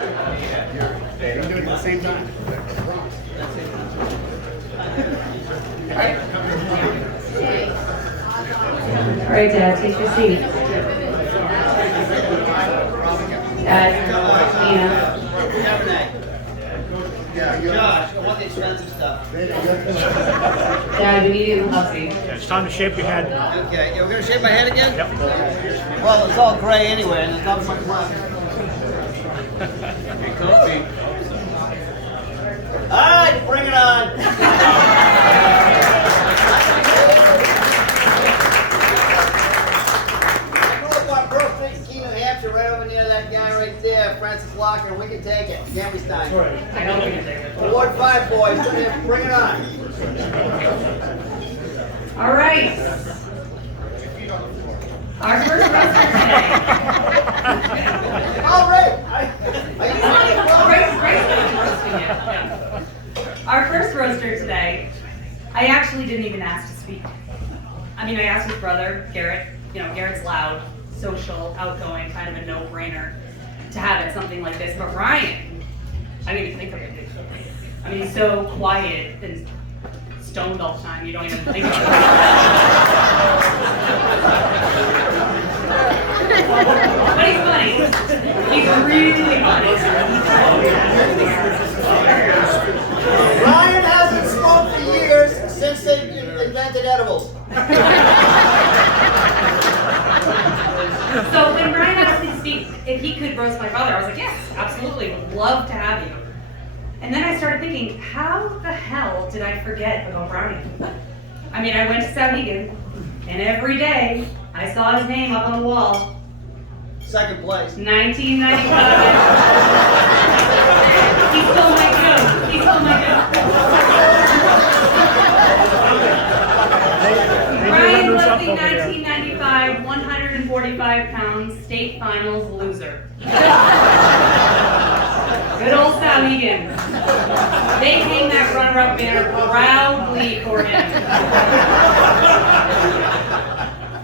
Hey, I'm doing it at the same time. All right, Dad, take your seat. Dad, Josh, I want the expensive stuff. Dad, we need you in the hot seat. It's time to shape your head. Okay, we're gonna shave my head again? Yep. Well, it's all gray anyway, and there's not much left. All right, bring it on. I grew up on Pearl Street in Keene, New Hampshire, right over near that guy right there, Francis Locker, and we can take it. Can't we, Stein? I know we can take it. Ward 5 boys, bring it on. All right. Our first roaster today. All right. Our first roaster today, I actually didn't even ask to speak. I mean, I asked his brother, Garrett. You know, Garrett's loud, social, outgoing, kind of a no-brainer to have at something like this. But Ryan, I didn't even think of it. I mean, he's so quiet and stoned all the time, you don't even think of it. But he's funny. He's really funny. Ryan hasn't smoked for years since they invented edibles. So when Brian asked me to speak, if he could roast my father, I was like, yes, absolutely, would love to have you. And then I started thinking, how the hell did I forget about Brian? I mean, I went to Sauhegan, and every day I saw his name up on the wall. Second place. 1995. He stole my joke. He stole my joke. Brian was the 1995 145 pounds state finals loser. Good old Sauhegan. They hang that runner-up banner proudly for him.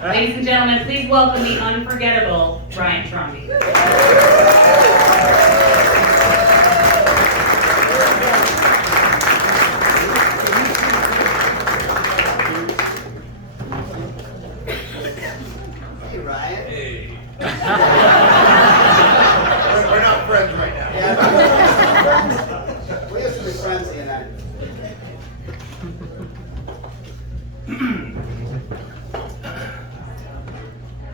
Ladies and gentlemen, please welcome the unforgettable Brian Trombi. Hey, Ryan. Hey. We're not friends right now. Yeah, we used to be friends, he and I.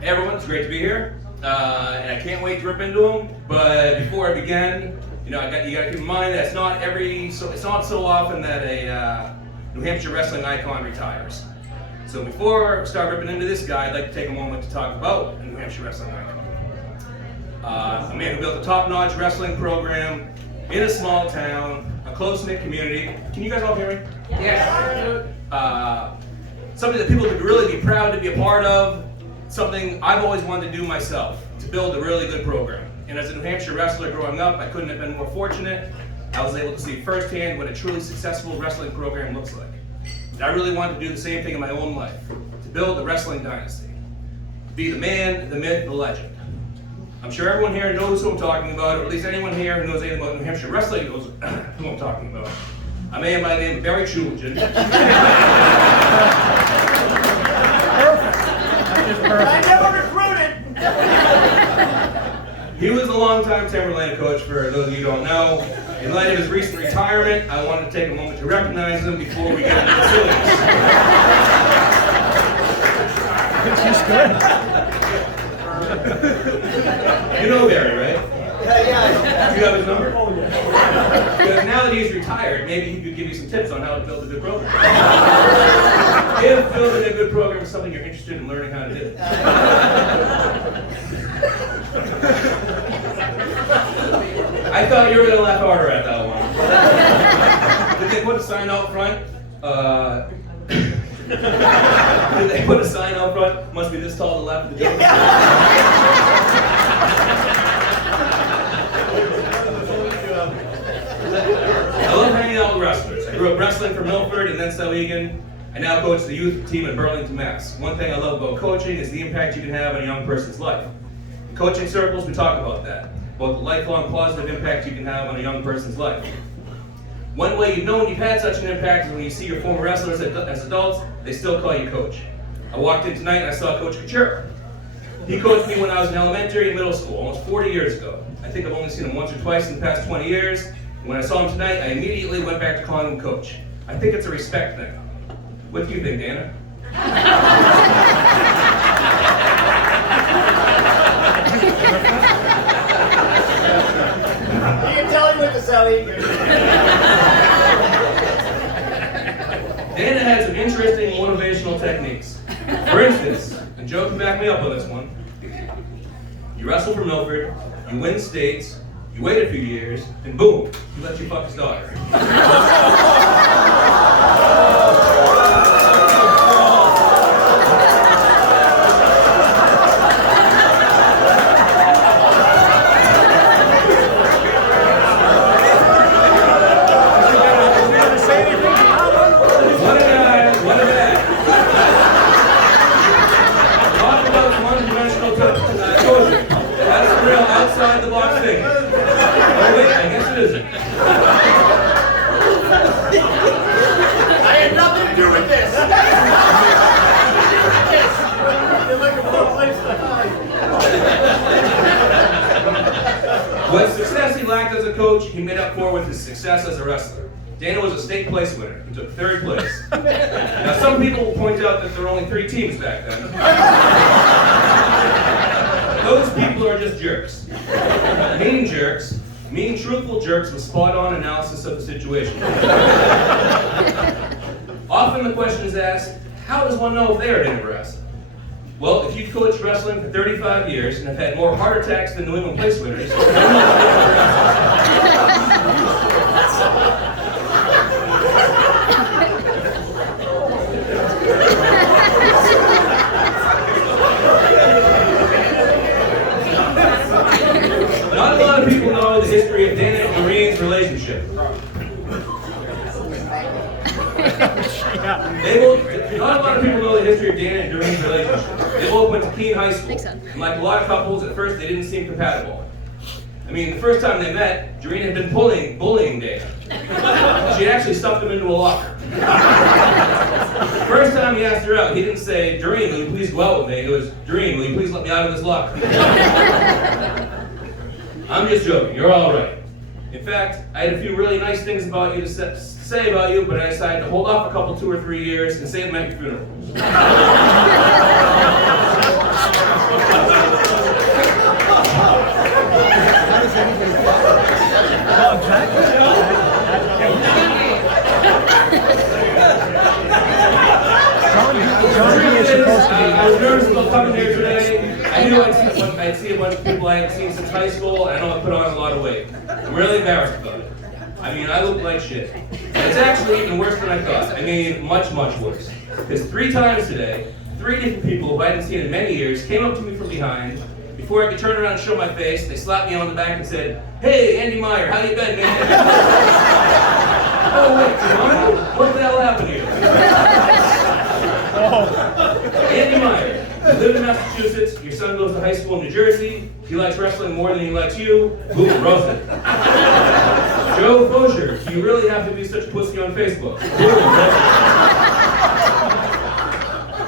Hey everyone, it's great to be here, and I can't wait to rip into them. But before I begin, you know, you got to keep in mind that it's not so often that a New Hampshire wrestling icon retires. So before I start ripping into this guy, I'd like to take a moment to talk about a New Hampshire wrestling icon. A man who built a top-notch wrestling program in a small town, a close-knit community. Can you guys all hear me? Yes. Something that people could really be proud to be a part of. Something I've always wanted to do myself, to build a really good program. And as a New Hampshire wrestler growing up, I couldn't have been more fortunate. I was able to see firsthand what a truly successful wrestling program looks like. And I really wanted to do the same thing in my own life, to build a wrestling dynasty. Be the man, the myth, the legend. I'm sure everyone here knows who I'm talking about, or at least anyone here who knows anything about New Hampshire wrestling knows who I'm talking about. A man by the name of Barry Chuligan. I never recruited. He was a longtime Timberland coach, for those of you who don't know. In light of his recent retirement, I wanted to take a moment to recognize him before we get into the facilities. She's good. You know Barry, right? Yeah. Do you have his number? Oh, yeah. Because now that he's retired, maybe he could give you some tips on how to build a good program. If building a good program is something you're interested in learning how to do. I thought you were going to laugh harder at that one. Did they put a sign out front? Did they put a sign out front? Must be this tall to laugh at the joke. I love hanging out with wrestlers. I grew up wrestling for Milford and then Sauhegan. I now coach the youth team in Burlington, Mass. One thing I love about coaching is the impact you can have on a young person's life. In coaching circles, we talk about that. about the lifelong positive impact you can have on a young person's life. One way you've known you've had such an impact is when you see your former wrestlers as adults, they still call you coach. I walked in tonight and I saw Coach Couture. He coached me when I was in elementary and middle school, almost 40 years ago. I think I've only seen him once or twice in the past 20 years. And when I saw him tonight, I immediately went back to calling him coach. I think it's a respect thing. What do you think, Dana? You can tell him with the so eager. Dana had some interesting motivational techniques. For instance, and Joe can back me up on this one. You wrestle for Milford, you win states, you wait a few years, and boom, he lets you fuck his daughter. Outside the box thing. Oh wait, I guess it isn't. I had nothing to do with this. You're looking for a place to hide. What success he lacked as a coach, he made up for with his success as a wrestler. Dana was a state place winner. He took 3rd place. Now some people will point out that there were only 3 teams back then. Those people are just jerks. Mean jerks, mean truthful jerks with spot-on analysis of the situation. Often the question is asked, how does one know if they are Dana Bourassa? Well, if you've coached wrestling for 35 years and have had more heart attacks than New England place winners, you know Not a lot of people know the history of Dana and Doreen's relationship. Not a lot of people know the history of Dana and Doreen's relationship. They both went to Keene High School. And like a lot of couples, at first they didn't seem compatible. I mean, the first time they met, Doreen had been bullying Dana. She actually stuffed him into a locker. The first time he asked her out, he didn't say, "Doreen, will you please go out with me?" It was, "Doreen, will you please let me out of this locker?" I'm just joking, you're all right. In fact, I had a few really nice things about you to say about you, but I decided to hold off a couple, 2 or 3 years and say them at your funeral. I was nervous about coming here today. I knew I'd see a bunch of people I hadn't seen since high school, and I know I put on a lot of weight. I'm really embarrassed about it. I mean, I look like shit. And it's actually even worse than I thought. I mean, much, much worse. Because 3 times today, 3 different people who I hadn't seen in many years came up to me from behind. Before I could turn around and show my face, they slapped me on the back and said, "Hey, Andy Meyer, how you been, man?" Oh, wait, John? What the hell happened here? Andy Meyer, you live in Massachusetts, your son goes to high school in New Jersey, he likes wrestling more than he likes you, boom, roasted. Joe Fosier, do you really have to be such a pussy on Facebook? Boom, roasted.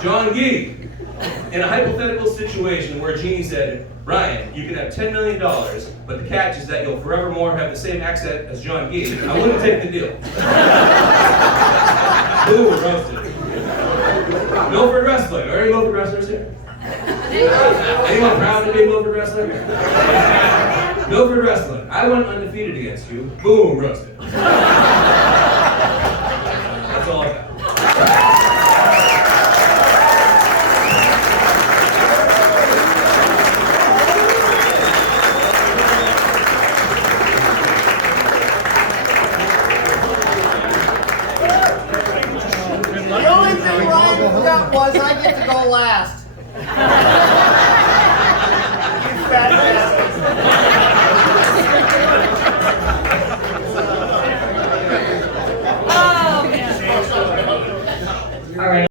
John Gee, in a hypothetical situation where Jeannie said, "Ryan, you can have $10 million, but the catch is that you'll forevermore have the same accent as John Gee," I wouldn't take the deal. Boom, roasted. Milford Wrestling. Are any Milford wrestlers here? Anyone proud to be a Milford wrestler? Milford Wrestling. I went undefeated against you. Boom, roasted. That's all I got. The only thing Ryan forgot was I get to go last. You fat bastard.